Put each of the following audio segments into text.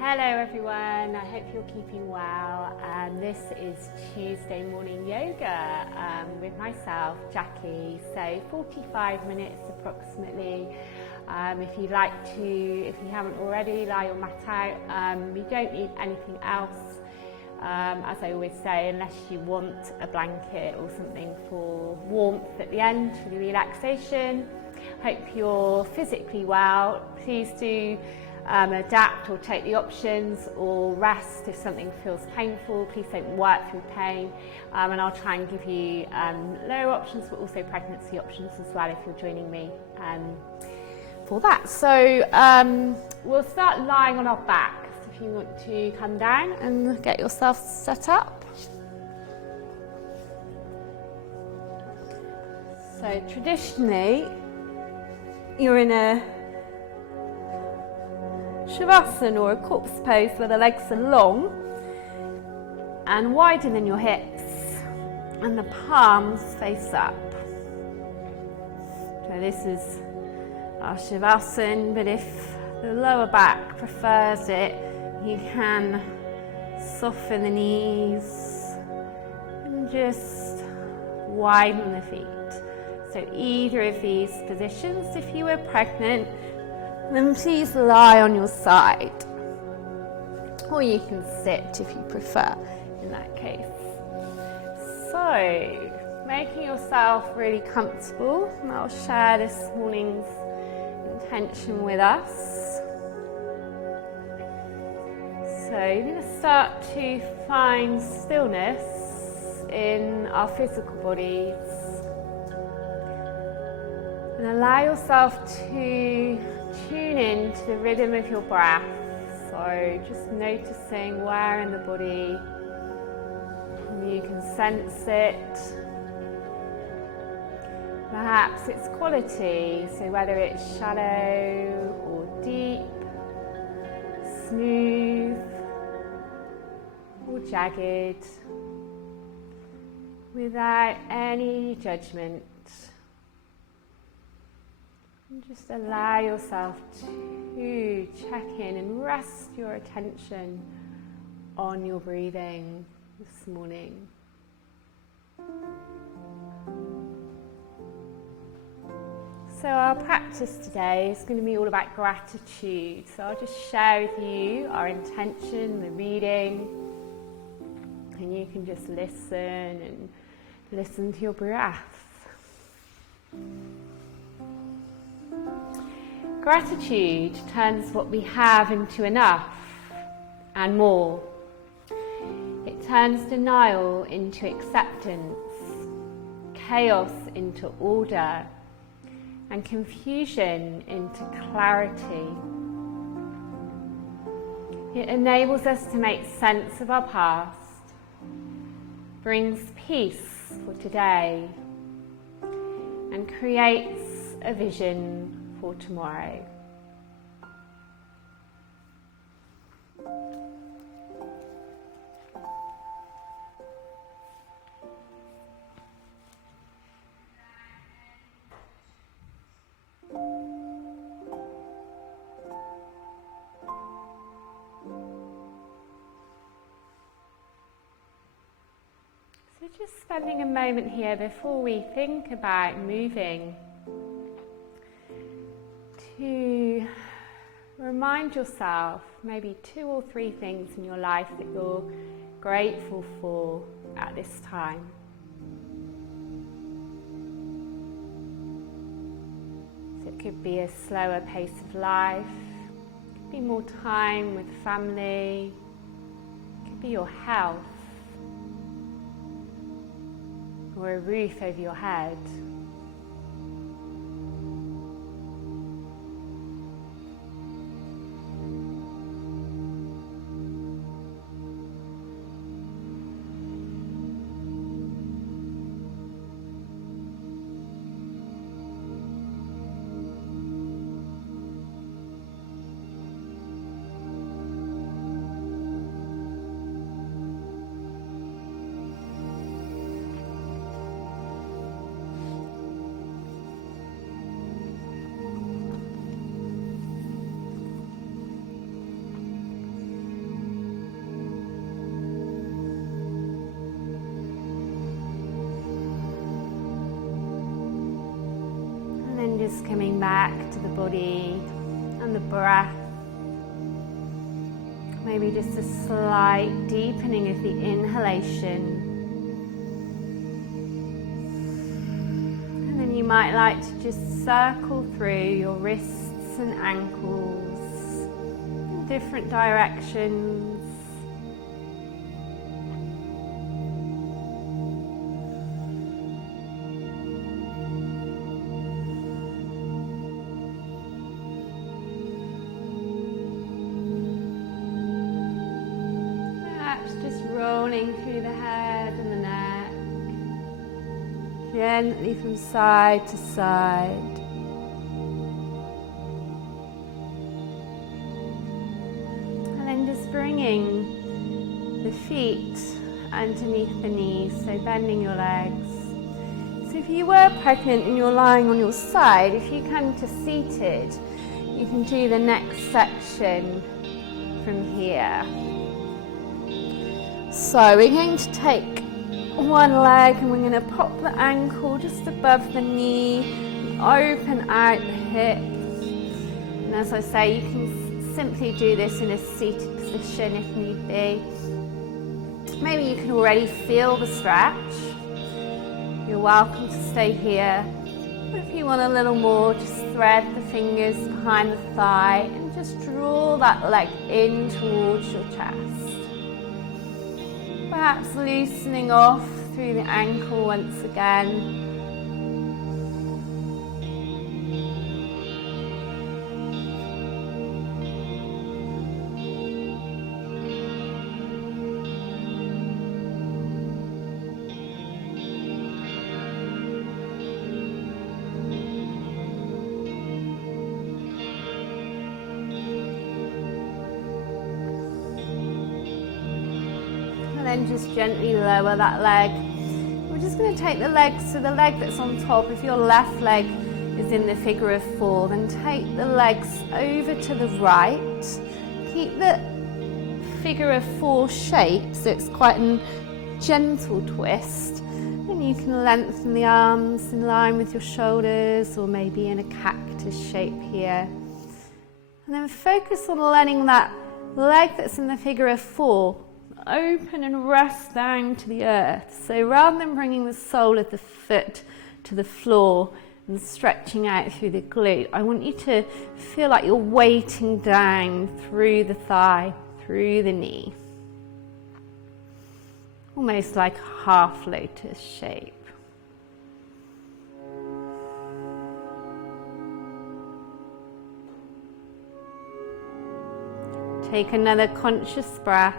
Hello everyone, I hope you're keeping well. This is Tuesday morning yoga with myself, Jackie. So 45 minutes approximately. If you haven't already, lie your mat out. You don't need anything else, as I always say, unless you want a blanket or something for warmth at the end for the relaxation. Hope you're physically well. Please do adapt or take the options or rest if something feels painful. Please don't work through pain, and I'll try and give you lower options but also pregnancy options as well if you're joining me for that. So we'll start lying on our back. So if you want to come down and get yourself set up. So traditionally you're in a Shavasana or a corpse pose where the legs are long and wider than your hips and the palms face up. So this is our Shavasana, but if the lower back prefers it, you can soften the knees and just widen the feet. So either of these positions, if you were pregnant, then please lie on your side, or you can sit if you prefer in that case. So, making yourself really comfortable, and I'll share this morning's intention with us. So you're going to start to find stillness in our physical bodies, and allow yourself to tune in to the rhythm of your breath. So just noticing where in the body you can sense it. Perhaps its quality, so whether it's shallow or deep, smooth or jagged, without any judgment. And just allow yourself to check in and rest your attention on your breathing this morning. So our practice today is going to be all about gratitude. So I'll just share with you our intention, the reading, and you can just listen to your breath. Gratitude turns what we have into enough and more. It turns denial into acceptance, chaos into order, and confusion into clarity. It enables us to make sense of our past, brings peace for today, and creates a vision for tomorrow. So just spending a moment here before we think about moving, to remind yourself maybe 2 or 3 things in your life that you're grateful for at this time. So it could be a slower pace of life, it could be more time with family, it could be your health, or a roof over your head. body and the breath. Maybe just a slight deepening of the inhalation. And then you might like to just circle through your wrists and ankles in different directions. Rolling through the head and the neck, gently from side to side. And then just bringing the feet underneath the knees, so bending your legs. So if you were pregnant and you're lying on your side, if you come to seated, you can do the next section from here. So we're going to take one leg and we're going to pop the ankle just above the knee and open out the hip. And as I say, you can simply do this in a seated position if need be. Maybe you can already feel the stretch. You're welcome to stay here. If you want a little more, just thread the fingers behind the thigh and just draw that leg in towards your chest. Perhaps loosening off through the ankle once again. Then just gently lower that leg. We're just going to take the leg, so the leg that's on top, if your left leg is in the figure of 4, then take the legs over to the right. Keep the figure of 4 shape, so it's quite a gentle twist. And you can lengthen the arms in line with your shoulders, or maybe in a cactus shape here. And then focus on letting that leg that's in the figure of 4 open and rest down to the earth. So rather than bringing the sole of the foot to the floor and stretching out through the glute, I want you to feel like you're weighting down through the thigh, through the knee. Almost like a half lotus shape. Take another conscious breath.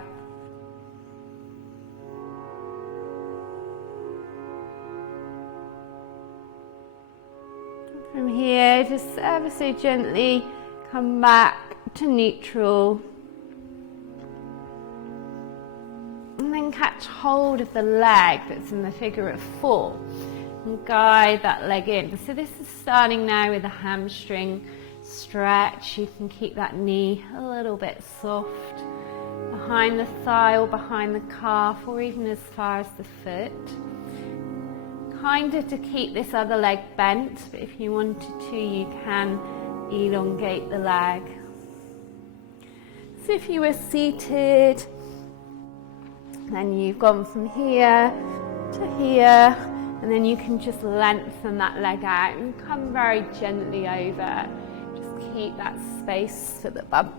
From here, just ever so gently come back to neutral. And then catch hold of the leg that's in the figure of 4 and guide that leg in. So this is starting now with a hamstring stretch. You can keep that knee a little bit soft behind the thigh or behind the calf, or even as far as the foot. Kind of to keep this other leg bent, but if you wanted to, you can elongate the leg. So if you were seated, then you've gone from here to here, and then you can just lengthen that leg out and come very gently over. Just keep that space for the bump.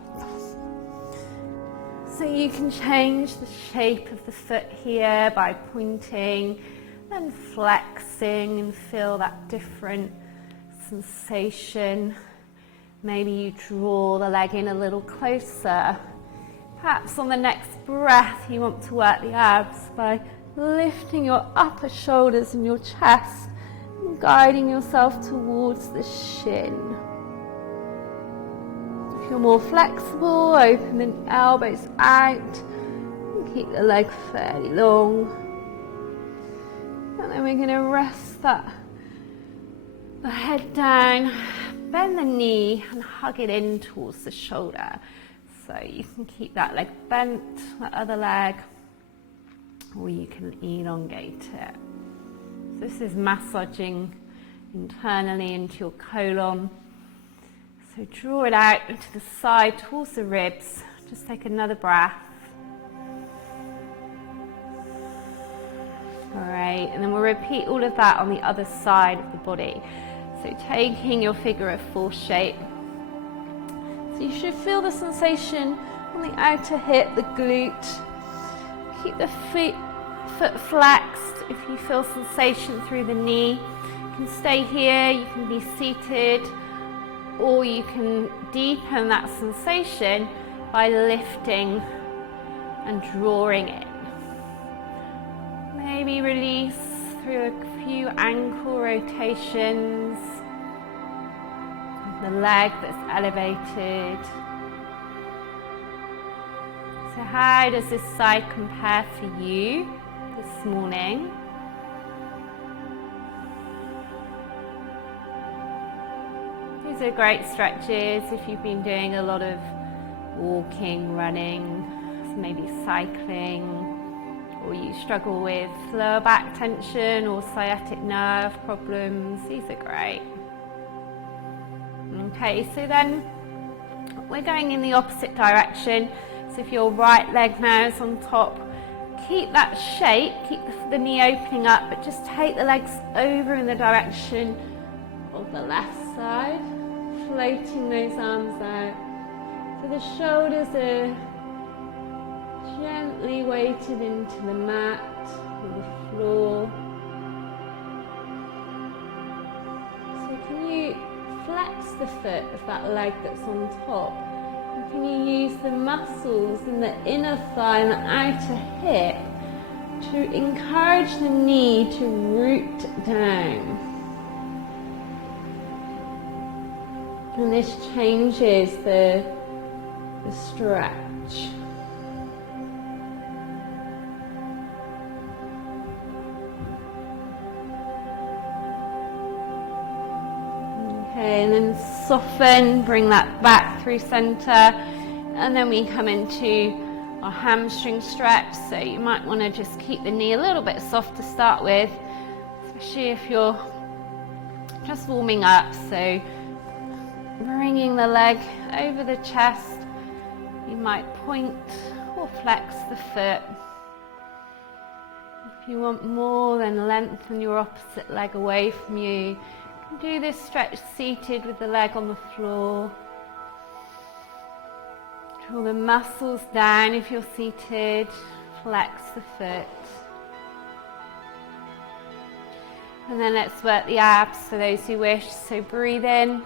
So you can change the shape of the foot here by pointing and flexing and feel that different sensation. Maybe you draw the leg in a little closer. Perhaps on the next breath you want to work the abs by lifting your upper shoulders and your chest and guiding yourself towards the shin. If you're more flexible, open the elbows out and keep the leg fairly long. And then we're going to rest the head down, bend the knee and hug it in towards the shoulder. So you can keep that leg bent, that other leg, or you can elongate it. So this is massaging internally into your colon. So draw it out to the side towards the ribs. Just take another breath. Alright, and then we'll repeat all of that on the other side of the body. So taking your figure of four shape. So you should feel the sensation on the outer hip, the glute. Keep the foot flexed if you feel sensation through the knee. You can stay here, you can be seated, or you can deepen that sensation by lifting and drawing it. Maybe release through a few ankle rotations. The leg that's elevated. So how does this side compare for you this morning? These are great stretches if you've been doing a lot of walking, running, maybe cycling, or you struggle with lower back tension or sciatic nerve problems. These are great. Okay, so then we're going in the opposite direction. So if your right leg now is on top, keep that shape, keep the knee opening up, but just take the legs over in the direction of the left side, floating those arms out. So the shoulders are gently weighted into the mat or the floor. So can you flex the foot of that leg that's on top? And can you use the muscles in the inner thigh and the outer hip to encourage the knee to root down? And this changes the stretch. Okay, and then soften, bring that back through center, and then we come into our hamstring stretch. So you might want to just keep the knee a little bit soft to start with, especially if you're just warming up. So bringing the leg over the chest, you might point or flex the foot. If you want more, then lengthen your opposite leg away from you. Do this stretch seated with the leg on the floor. Draw the muscles down if you're seated. Flex the foot. And then let's work the abs for those who wish. So breathe in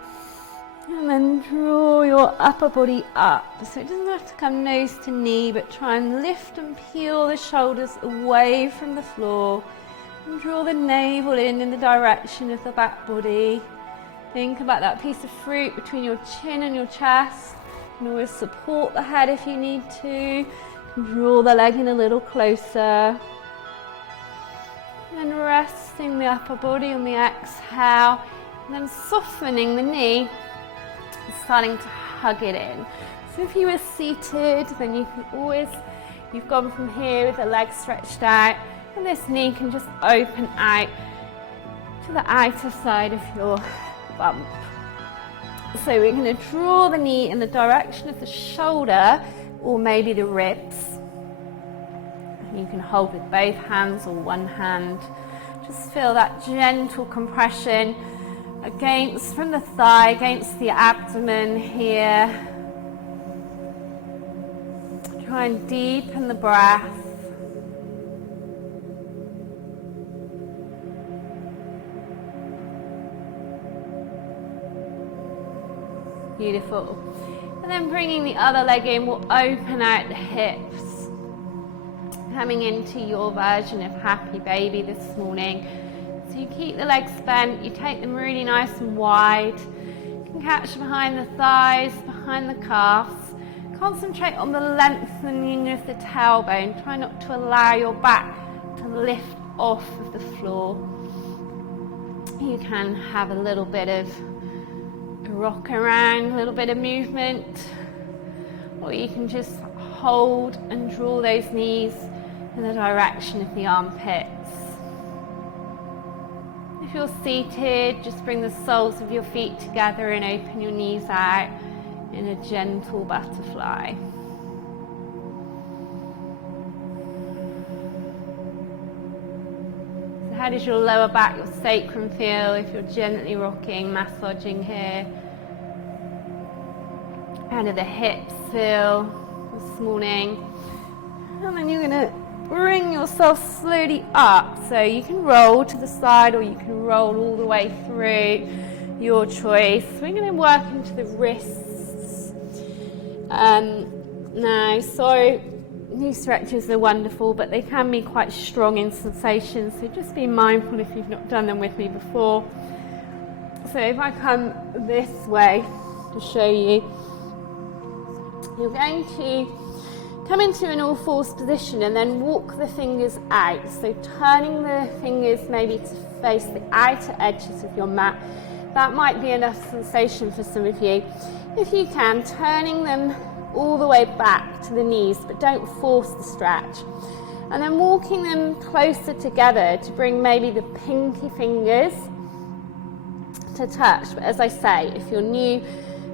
and then draw your upper body up. So it doesn't have to come nose to knee, but try and lift and peel the shoulders away from the floor. And draw the navel in the direction of the back body. Think about that piece of fruit between your chin and your chest. You can always support the head if you need to. Draw the leg in a little closer. And resting the upper body on the exhale. And then softening the knee. Starting to hug it in. So if you were seated, then you can always, you've gone from here with the legs stretched out. And this knee can just open out to the outer side of your bump. So we're going to draw the knee in the direction of the shoulder or maybe the ribs. You can hold with both hands or one hand. Just feel that gentle compression from the thigh against the abdomen here. Try and deepen the breath. Beautiful. And then bringing the other leg in, we'll open out the hips. Coming into your version of happy baby this morning. So you keep the legs bent, you take them really nice and wide. You can catch behind the thighs, behind the calves. Concentrate on the lengthening of the tailbone. Try not to allow your back to lift off of the floor. You can have a little bit of rock around, a little bit of movement, or you can just hold and draw those knees in the direction of the armpits. If you're seated, just bring the soles of your feet together and open your knees out in a gentle butterfly. So how does your lower back, your sacrum feel if you're gently rocking, massaging here? How do the hips feel this morning? And then you're going to bring yourself slowly up. So you can roll to the side or you can roll all the way through, your choice. We're going to work into the wrists now. So these stretches are wonderful, but they can be quite strong in sensation. So just be mindful if you've not done them with me before. So if I come this way to show you, you're going to come into an all fours position and then walk the fingers out. So turning the fingers maybe to face the outer edges of your mat. That might be enough sensation for some of you. If you can, turning them all the way back to the knees, but don't force the stretch. And then walking them closer together to bring maybe the pinky fingers to touch. But as I say, if you're new,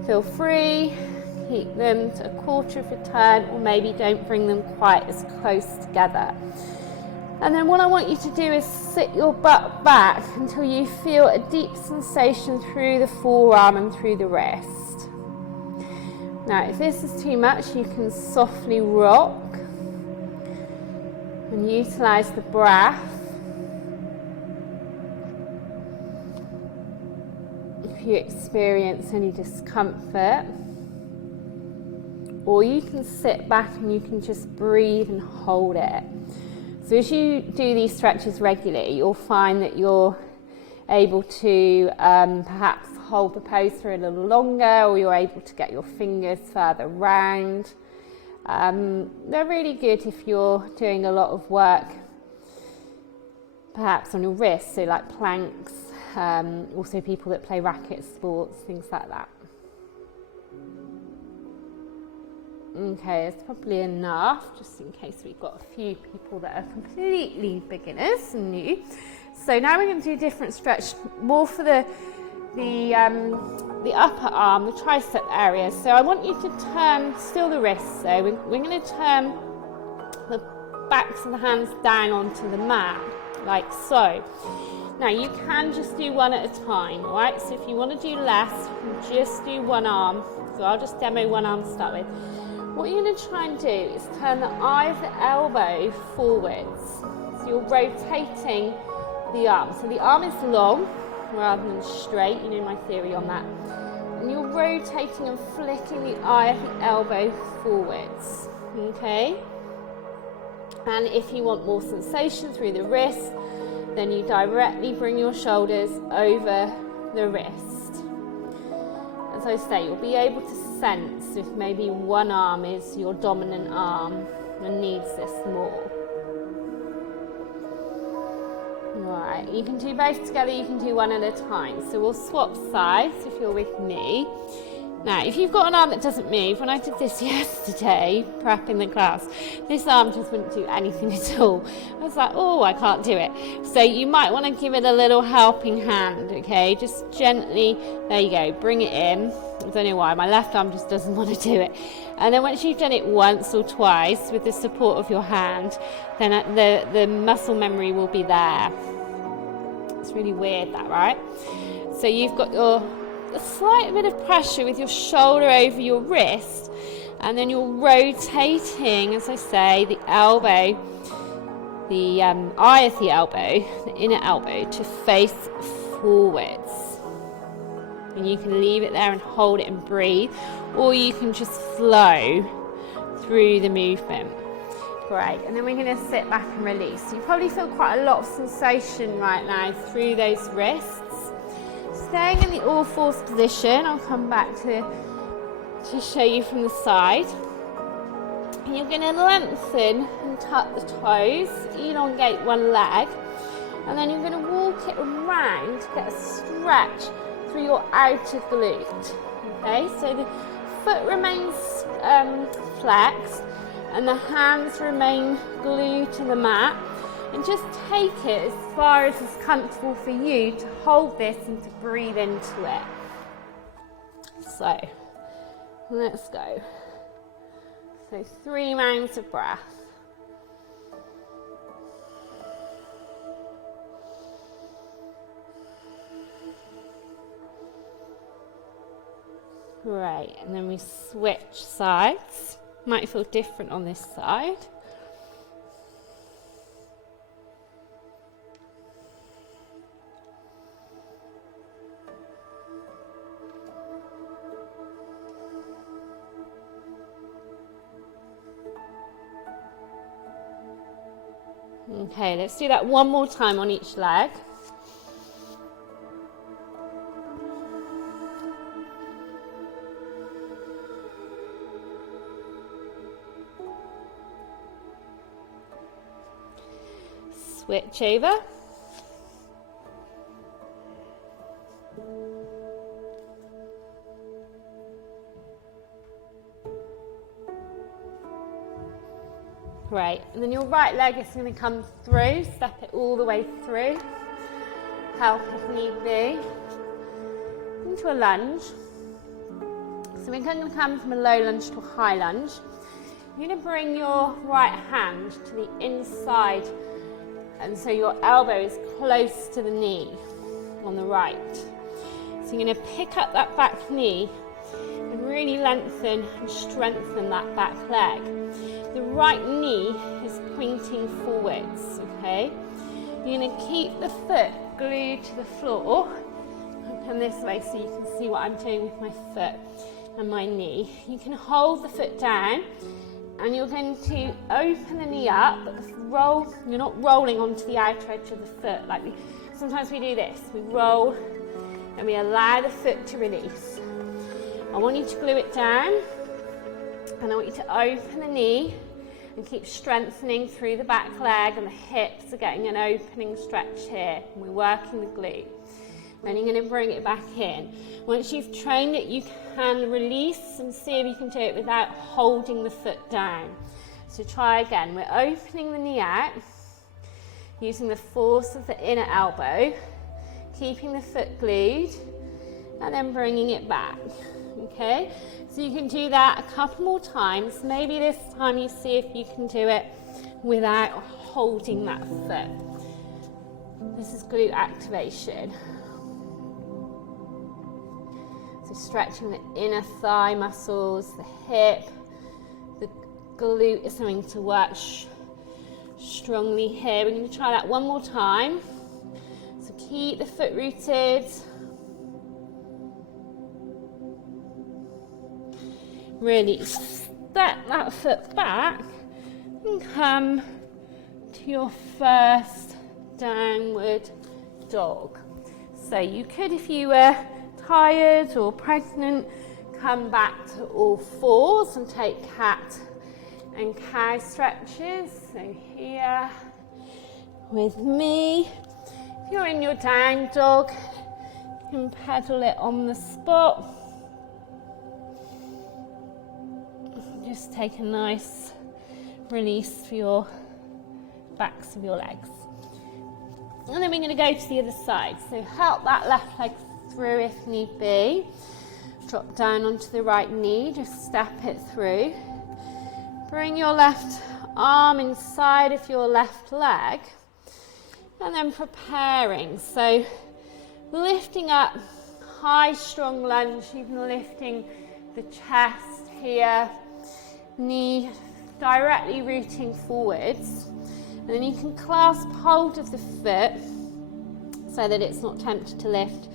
feel free. Keep them to a quarter of a turn, or maybe don't bring them quite as close together. And then what I want you to do is sit your butt back until you feel a deep sensation through the forearm and through the wrist. Now, if this is too much, you can softly rock and utilize the breath. If you experience any discomfort, or you can sit back and you can just breathe and hold it. So as you do these stretches regularly, you'll find that you're able to perhaps hold the pose for a little longer, or you're able to get your fingers further round. They're really good if you're doing a lot of work, perhaps on your wrists, so like planks, also people that play racket sports, things like that. Okay, it's probably enough, just in case we've got a few people that are completely beginners and new. So now we're going to do a different stretch, more for the upper arm, the tricep area. So I want you to turn, still the wrists, so we're going to turn the backs of the hands down onto the mat, like so. Now you can just do one at a time, all right? So if you want to do less, you can just do one arm. So I'll just demo one arm to start with. What you're going to try and do is turn the eye of the elbow forwards. So you're rotating the arm. So the arm is long rather than straight, you know my theory on that. And you're rotating and flicking the eye of the elbow forwards, okay? And if you want more sensation through the wrist, then you directly bring your shoulders over the wrist. As I say, you'll be able to sense if maybe one arm is your dominant arm and needs this more. Right, you can do both together, you can do one at a time. So we'll swap sides if you're with me. Now, if you've got an arm that doesn't move, when I did this yesterday, prepping the class, this arm just wouldn't do anything at all. I was like, oh, I can't do it. So you might want to give it a little helping hand, okay? Just gently, there you go, bring it in. I don't know why, my left arm just doesn't want to do it. And then once you've done it once or twice with the support of your hand, then the muscle memory will be there. It's really weird that, right? So you've got a slight bit of pressure with your shoulder over your wrist, and then you're rotating, as I say, the elbow, the eye of the elbow, the inner elbow, to face forwards. And you can leave it there and hold it and breathe, or you can just flow through the movement. Great, and then we're going to sit back and release. So you probably feel quite a lot of sensation right now through those wrists. Staying in the all fours position, I'll come back to show you from the side. And you're going to lengthen and tuck the toes, elongate one leg, and then you're going to walk it around to get a stretch through your outer glute. Okay, so the foot remains flexed and the hands remain glued to the mat, And just take it as far as is comfortable for you to hold this and to breathe into it. So, let's go. So 3 rounds of breath. Great, and then we switch sides. Might feel different on this side. Okay, let's do that one more time on each leg. Switch over. Great, and then your right leg is going to come through, step it all the way through, help if need be, into a lunge. So we're going to come from a low lunge to a high lunge. You're going to bring your right hand to the inside, and so your elbow is close to the knee on the right. So you're going to pick up that back knee and really lengthen and strengthen that back leg. The right knee is pointing forwards, okay? You're going to keep the foot glued to the floor. I'll come this way so you can see what I'm doing with my foot and my knee. You can hold the foot down and you're going to open the knee up, but you're not rolling onto the outer edge of the foot. Sometimes we do this. We roll and we allow the foot to release. I want you to glue it down. And I want you to open the knee and keep strengthening through the back leg, and the hips are getting an opening stretch here. And we're working the glute. Then you're going to bring it back in. Once you've trained it, you can release and see if you can do it without holding the foot down. So try again. We're opening the knee out, using the force of the inner elbow, keeping the foot glued, and then bringing it back. Okay? So you can do that a couple more times. Maybe this time you see if you can do it without holding that foot. This is glute activation. So stretching the inner thigh muscles, the hip, the glute is something to work strongly here. We're going to try that one more time. So keep the foot rooted. Really step that foot back and come to your first downward dog. So you could, if you were tired or pregnant, come back to all fours and take cat and cow stretches. So here with me. If you're in your down dog, you can pedal it on the spot. Just take a nice release for your backs of your legs. And then we're going to go to the other side. So help that left leg through if need be. Drop down onto the right knee, just step it through. Bring your left arm inside of your left leg. And then preparing. So lifting up, high strong lunge, even lifting the chest here. Knee directly rooting forwards, and then you can clasp hold of the foot so that it's not tempted to lift,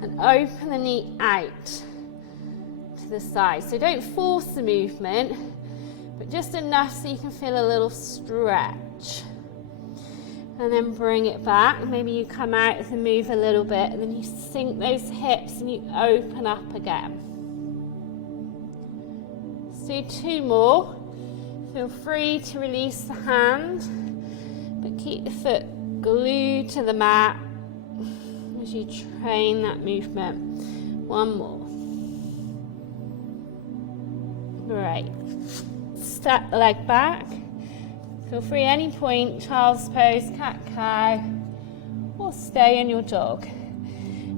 and open the knee out to the side. So don't force the movement, but just enough so you can feel a little stretch, and then bring it back. Maybe you come out as and move a little bit, and then you sink those hips and you open up again. Do 2 more. Feel free to release the hand, but keep the foot glued to the mat as you train that movement. 1 more. Great. Step the leg back. Feel free at any point, child's pose, cat-cow, or stay in your dog.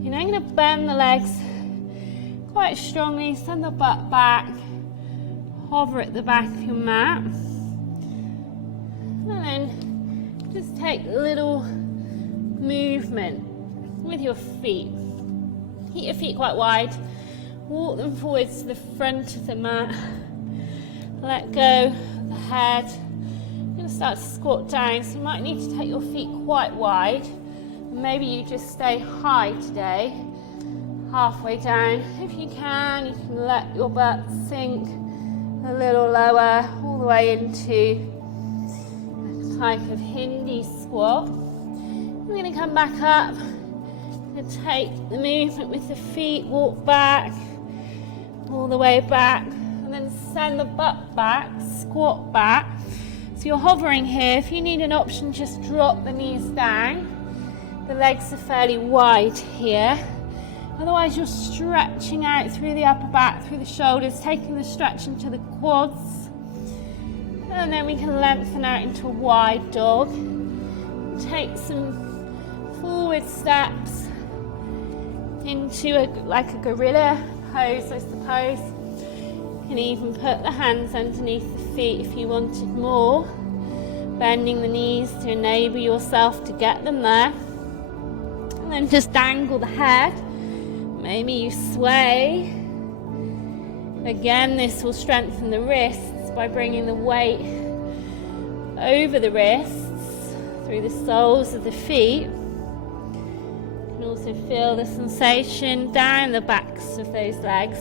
You're now going to bend the legs quite strongly, send the butt back, hover at the back of your mat, and then just take a little movement with your feet. Keep your feet quite wide, walk them forwards to the front of the mat, let go of the head. You're going to start to squat down, so you might need to take your feet quite wide. Maybe you just stay high today, halfway down. If you can let your butt sink a little lower, all the way into a type of Hindi squat. We're going to come back up and take the movement with the feet, walk back, all the way back, and then send the butt back, squat back. So you're hovering here. If you need an option, just drop the knees down. The legs are fairly wide here. Otherwise, you're stretching out through the upper back, through the shoulders, taking the stretch into the quads. And then we can lengthen out into a wide dog. Take some forward steps into like a gorilla pose, I suppose. You can even put the hands underneath the feet if you wanted more. Bending the knees to enable yourself to get them there. And then just dangle the head. Maybe you sway. Again, this will strengthen the wrists by bringing the weight over the wrists through the soles of the feet. You can also feel the sensation down the backs of those legs.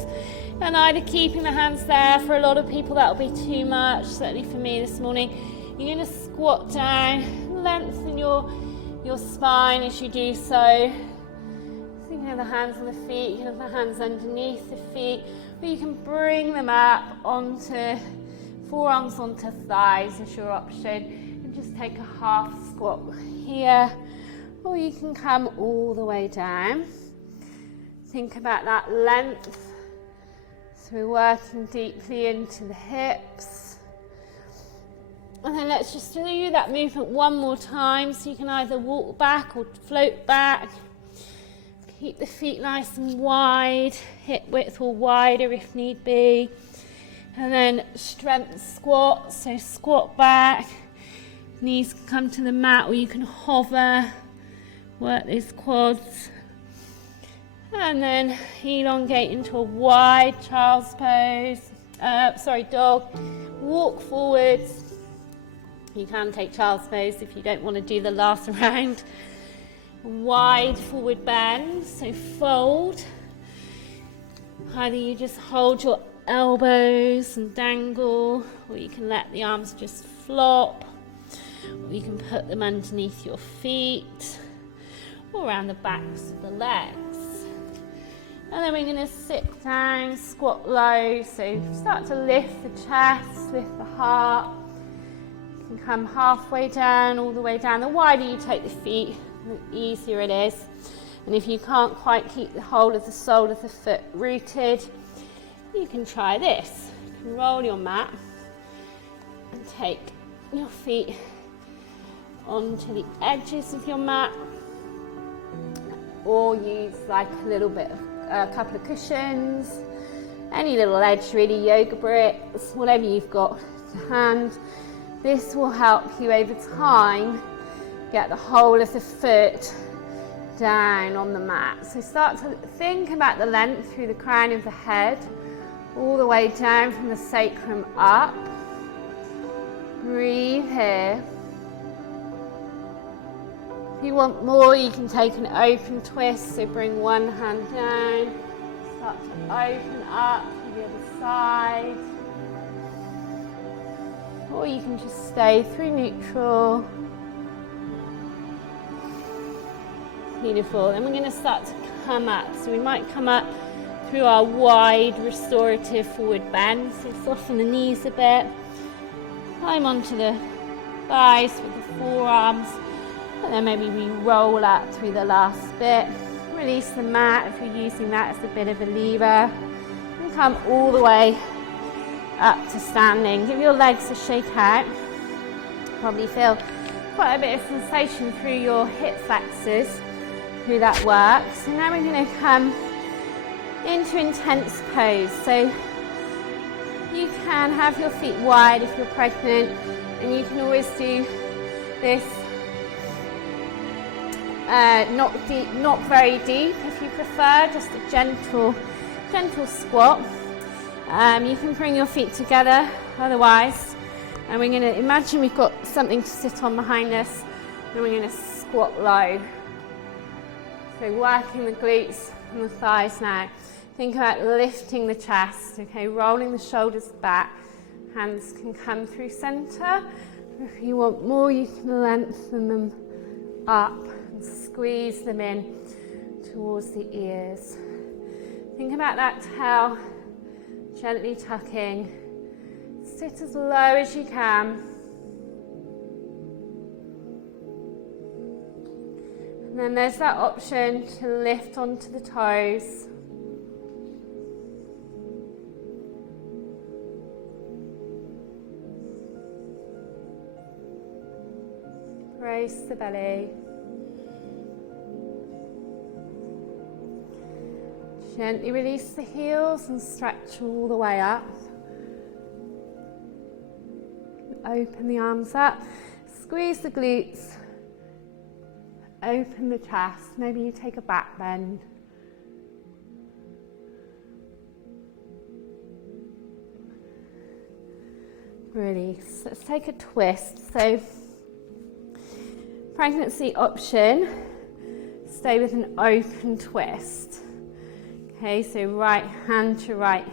And either keeping the hands there, for a lot of people that will be too much, certainly for me this morning. You're going to squat down, lengthen your spine as you do so. So you can have the hands on the feet, you can have the hands underneath the feet, or you can bring them up onto forearms onto thighs as your option, and just take a half squat here, or you can come all the way down. Think about that length. So we're working deeply into the hips. And then let's just do that movement one more time. So you can either walk back or float back. Keep the feet nice and wide, hip width or wider if need be. And then strength squat, so squat back. Knees can come to the mat, or you can hover, work those quads. And then elongate into a wide child's pose, dog. Walk forwards. You can take child's pose if you don't want to do the last round. Wide forward bend, so fold. Either you just hold your elbows and dangle, or you can let the arms just flop, or you can put them underneath your feet, or around the backs of the legs. And then we're going to sit down, squat low, so start to lift the chest, lift the heart. You can come halfway down, all the way down. The wider you take the feet, the easier it is. And if you can't quite keep the whole of the sole of the foot rooted, you can try this. You can roll your mat and take your feet onto the edges of your mat, or use like a couple of cushions, any little edge really, yoga bricks, whatever you've got to hand. This will help you over time get the whole of the foot down on the mat. So start to think about the length through the crown of the head, all the way down from the sacrum up. Breathe here. If you want more, you can take an open twist, so bring one hand down, start to open up to the other side. Or you can just stay through neutral. Beautiful. Then we're going to start to come up. So we might come up through our wide restorative forward bend. So soften the knees a bit. Climb onto the thighs with the forearms. And then maybe we roll up through the last bit. Release the mat if you're using that as a bit of a lever. And come all the way up to standing. Give your legs a shake out. probably feel quite a bit of sensation through your hip flexors, through that work. So now we're going to come into intense pose. So you can have your feet wide if you're pregnant, and you can always do this not very deep if you prefer, just a gentle squat. You can bring your feet together otherwise, and we're going to imagine we've got something to sit on behind us, and we're going to squat low. So working the glutes and the thighs now. Think about lifting the chest, okay, rolling the shoulders back. Hands can come through center. If you want more, you can lengthen them up and squeeze them in towards the ears. Think about that tail gently tucking. Sit as low as you can. And then there's that option to lift onto the toes. Brace the belly. Gently release the heels and stretch all the way up. Open the arms up. Squeeze the glutes. Open the chest. Maybe you take a back bend. Release. Let's take a twist. So, pregnancy option, stay with an open twist. Okay, so right hand to right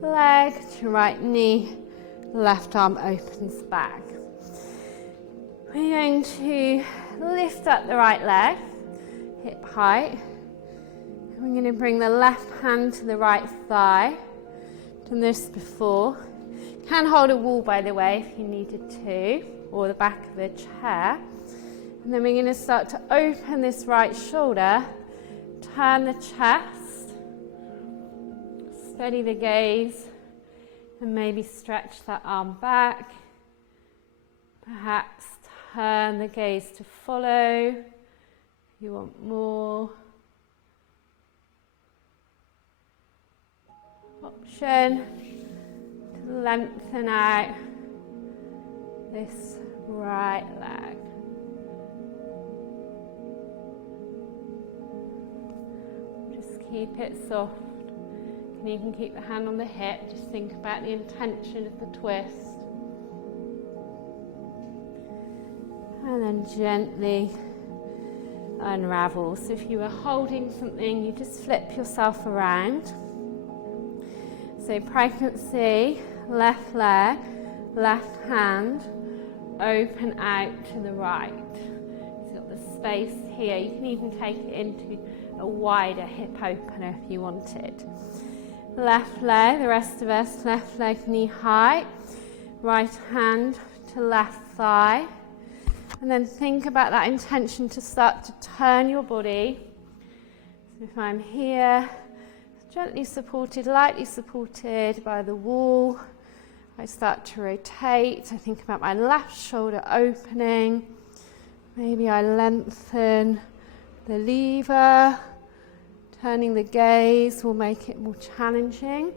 leg to right knee, left arm opens back. We're going to lift up the right leg, hip height. And we're going to bring the left hand to the right thigh. Done this before. You can hold a wall, by the way, if you needed to, or the back of a chair. And then we're going to start to open this right shoulder, turn the chest, steady the gaze, and maybe stretch that arm back. Perhaps turn the gaze to follow if you want more. Option to lengthen out this right leg. Keep it soft. And you can keep the hand on the hip. Just think about the intention of the twist. And then gently unravel. So if you were holding something, you just flip yourself around. So pregnancy, left leg, left hand, open out to the right. So you've got the space here. You can even take it into a wider hip opener if you wanted. Left leg, the rest of us, left leg knee high, right hand to left thigh. And then think about that intention to start to turn your body. So if I'm here, gently supported, lightly supported by the wall, I start to rotate. I think about my left shoulder opening. Maybe I lengthen the lever. Turning the gaze will make it more challenging,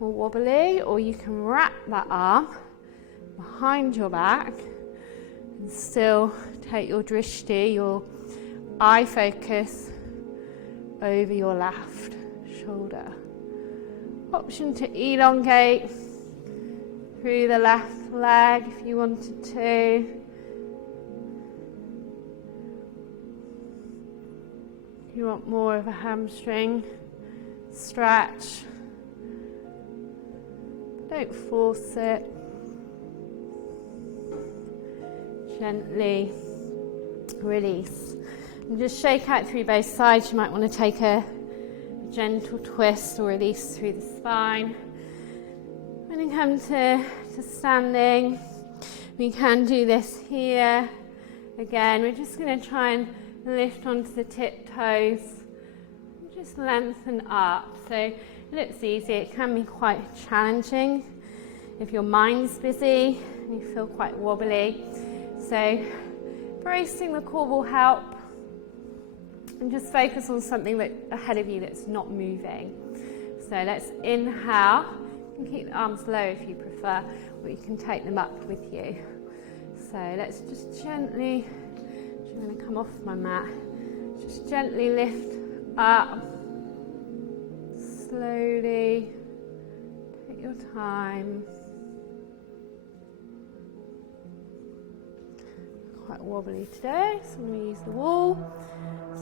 more wobbly, or you can wrap that arm behind your back and still take your drishti, your eye focus, over your left shoulder. Option to elongate through the left leg if you wanted to. You want more of a hamstring stretch. Don't force it. Gently release. And just shake out through both sides. You might want to take a gentle twist or release through the spine. When you come to standing, we can do this here. Again, we're just going to try and lift onto the tiptoes, just lengthen up. So it looks easy, it can be quite challenging if your mind's busy and you feel quite wobbly. So bracing the core will help, and just focus on something that ahead of you that's not moving. So let's inhale. You can keep the arms low if you prefer, or you can take them up with you. So let's just gently, I'm going to come off my mat, just gently lift up, slowly, take your time. Quite wobbly today, so I'm going to use the wall.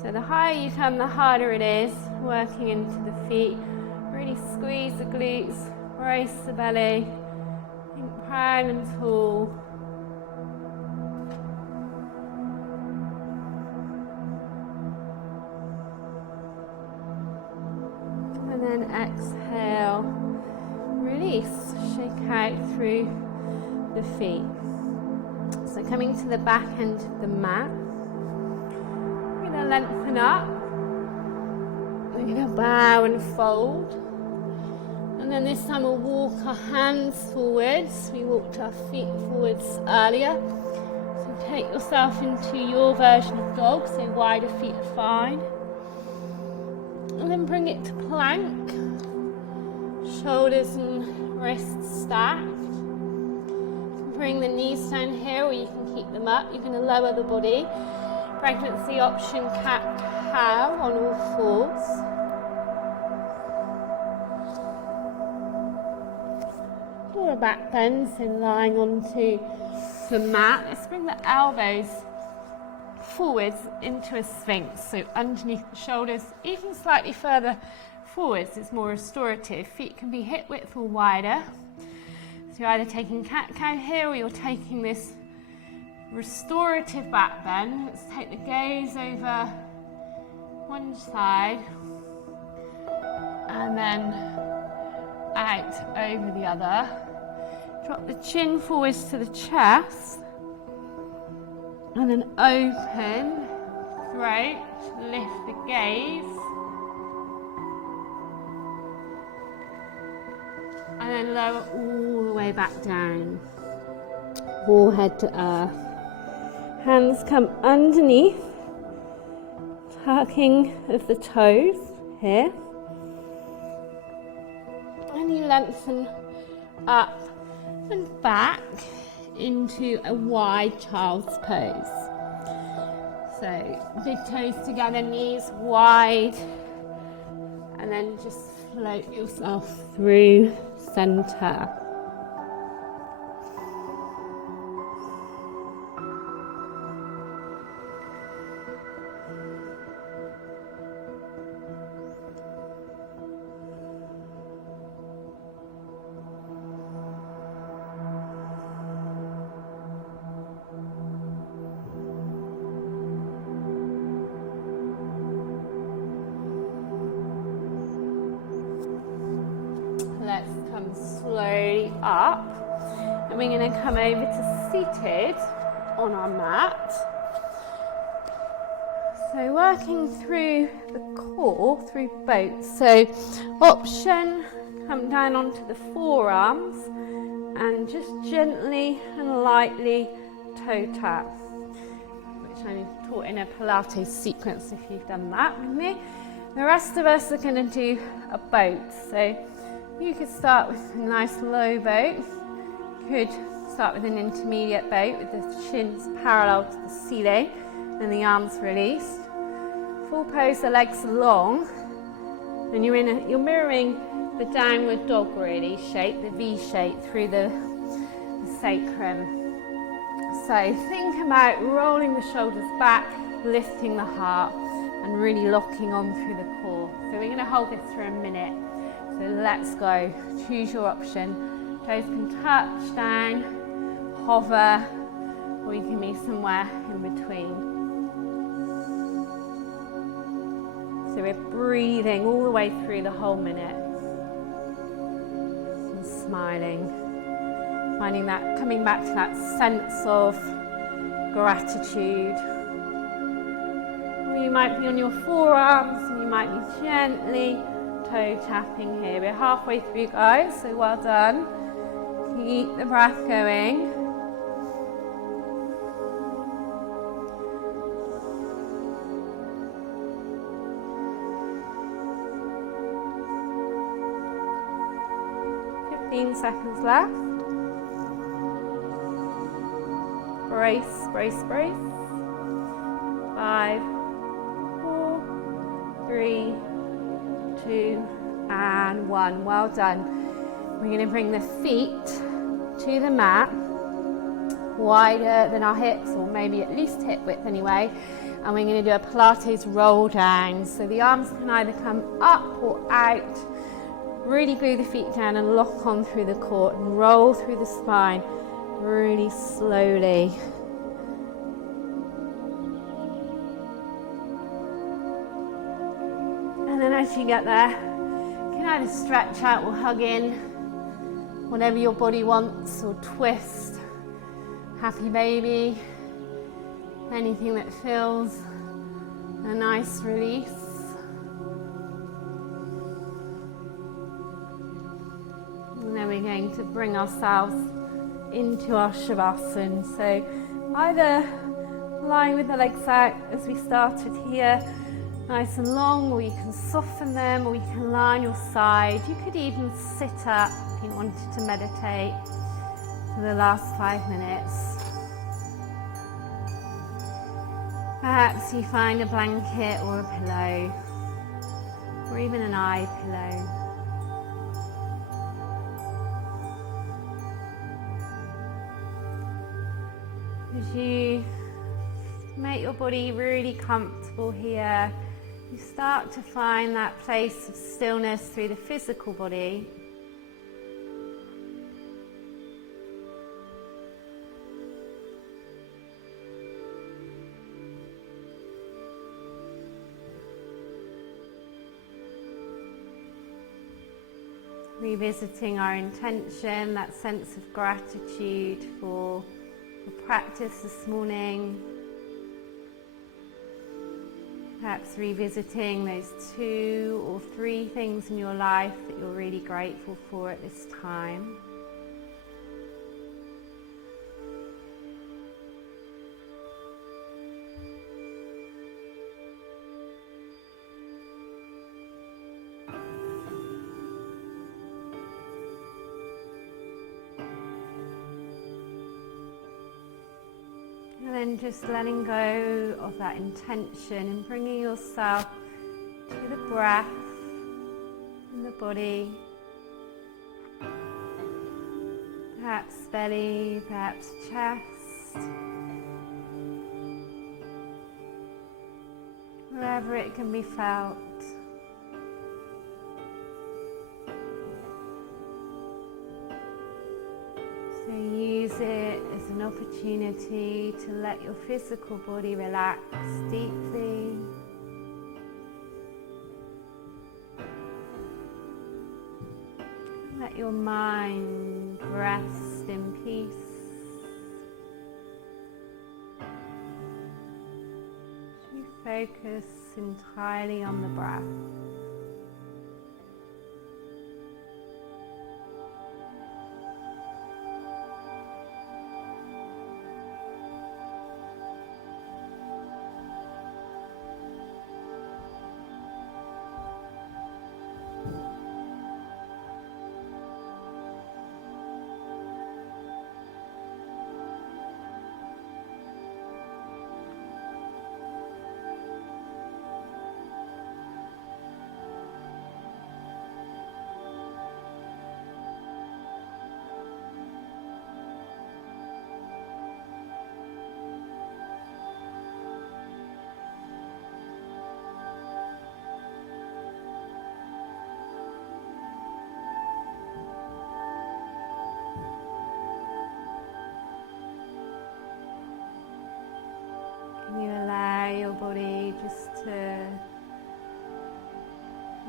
So the higher you come, the harder it is, working into the feet. Really squeeze the glutes, brace the belly, think proud and tall. And then exhale, release, shake out through the feet. So coming to the back end of the mat, we're going to lengthen up, we're going to bow and fold, and then this time we'll walk our hands forwards. We walked our feet forwards earlier, so take yourself into your version of dog, so wider feet are fine, and then bring it to plank, shoulders and wrists stacked. Bring the knees down here, or you can keep them up. You're going to lower the body. Pregnancy option, cat-cow on all fours. Or a back bend, so lying onto the mat. Let's bring the elbows forwards into a sphinx, so underneath the shoulders, even slightly further forwards is more restorative. Feet can be hip width or wider. So you're either taking cat-cow here, or you're taking this restorative back bend. Let's take the gaze over one side and then out over the other. Drop the chin forwards to the chest and then open throat, lift the gaze. And then lower all the way back down, forehead to earth. Hands come underneath, tucking of the toes here. And you lengthen up and back into a wide child's pose. So big toes together, knees wide, and then just float yourself through center. Let's come slowly up, and we're going to come over to seated on our mat. So working through the core, through both. So option, come down onto the forearms and just gently and lightly toe tap, which I taught in a Pilates sequence if you've done that with me. The rest of us are going to do a boat. So you could start with a nice low boat. You could start with an intermediate boat with the shins parallel to the ceiling and the arms released. Full pose, the legs long, and you're mirroring the downward dog really shape, the V shape through the sacrum. So think about rolling the shoulders back, lifting the heart, and really locking on through the core. So we're going to hold this for a minute. So let's go. Choose your option. Toes can touch down, hover, or you can be somewhere in between. So we're breathing all the way through the whole minute. And smiling. Finding that, coming back to that sense of gratitude. You might be on your forearms and you might be gently toe tapping here. We're halfway through, guys, so well done. Keep the breath going. 15 seconds left. Brace, brace, brace. 5, 4, 3, 2, and 1. Well done. We're going to bring the feet to the mat, wider than our hips, or maybe at least hip width anyway. And we're going to do a Pilates roll down. So the arms can either come up or out. Really glue the feet down and lock on through the core and roll through the spine really slowly. And then as you get there, you can either stretch out or hug in, whatever your body wants, or twist, happy baby, anything that feels a nice release. And then we're going to bring ourselves into our Shavasana. So either lying with the legs out as we started here, nice and long, or you can soften them, or you can lie on your side. You could even sit up if you wanted to meditate for the last 5 minutes. Perhaps you find a blanket or a pillow, or even an eye pillow. As you make your body really comfortable here, you start to find that place of stillness through the physical body. Revisiting our intention, that sense of gratitude for the practice this morning. Perhaps revisiting those 2 or 3 things in your life that you're really grateful for at this time. And then just letting go of that intention and bringing yourself to the breath in the body. Perhaps belly, perhaps chest. Wherever it can be felt. So use it as an opportunity to let your physical body relax deeply. Let your mind rest in peace. You focus entirely on the breath. You allow your body just to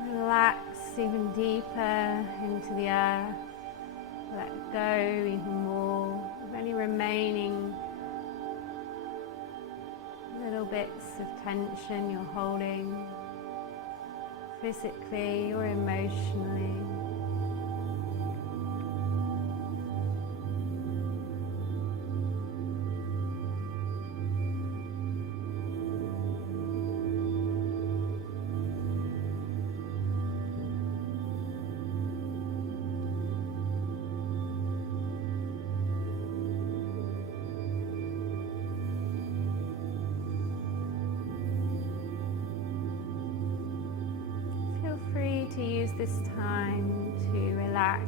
relax even deeper into the earth. Let go even more of any remaining little bits of tension you're holding, physically or emotionally. this time to relax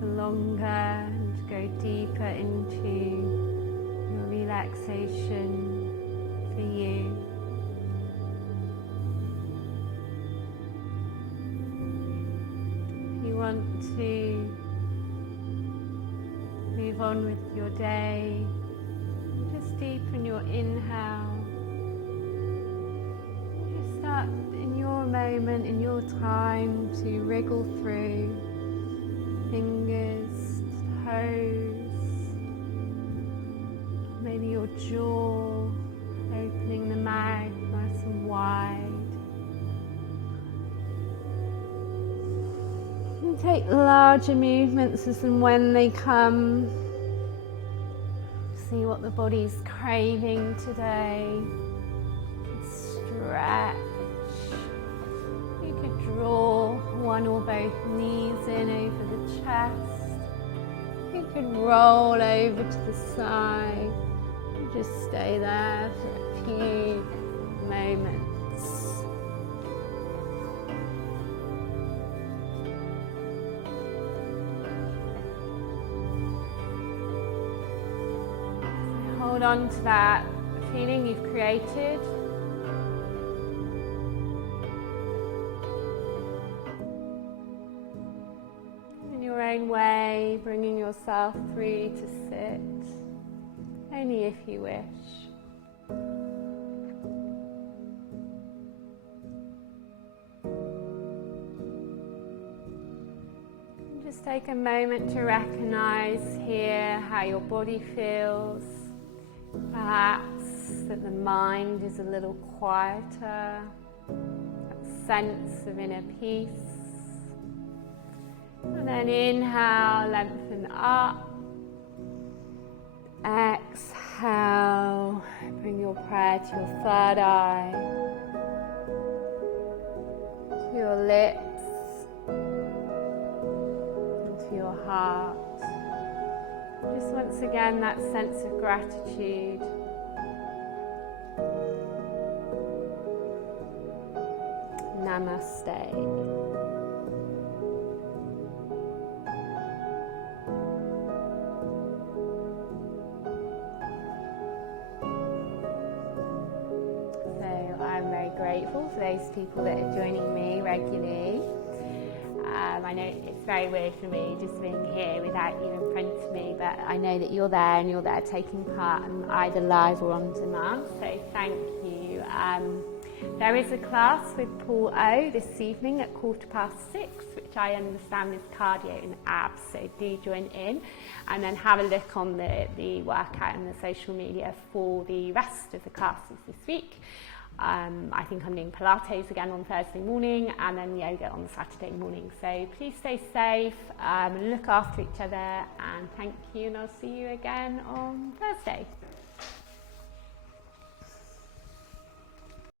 for longer and to go deeper into your relaxation for you. If you want to move on with your day, just deepen your inhale. Just start in your moment, in your time, to wriggle through fingers, toes, maybe your jaw, opening the mouth nice and wide. And take larger movements as and when they come. See what the body's craving today. Stretch. You could draw one or both knees in over the chest. You could roll over to the side. Just stay there for a few moments. Hold on to that feeling you've created. In your own way, bringing yourself through to sit, only if you wish. And just take a moment to recognize here how your body feels. Perhaps that the mind is a little quieter, that sense of inner peace. And then inhale, lengthen up. Exhale, bring your prayer to your third eye, to your lips, and to your heart. Just once again, that sense of gratitude. Namaste. I'm very grateful for those people that are joining me regularly. I know it's very weird for me just being here without you in front of me, but I know that you're there and you're there taking part in either live or on demand, so thank you. There is a class with Paul O this evening at 6:15, which I understand is cardio and abs, so do join in and then have a look on the workout and the social media for the rest of the classes this week. I think I'm doing Pilates again on Thursday morning and then yoga on Saturday morning. So please stay safe, look after each other, and thank you, and I'll see you again on Thursday.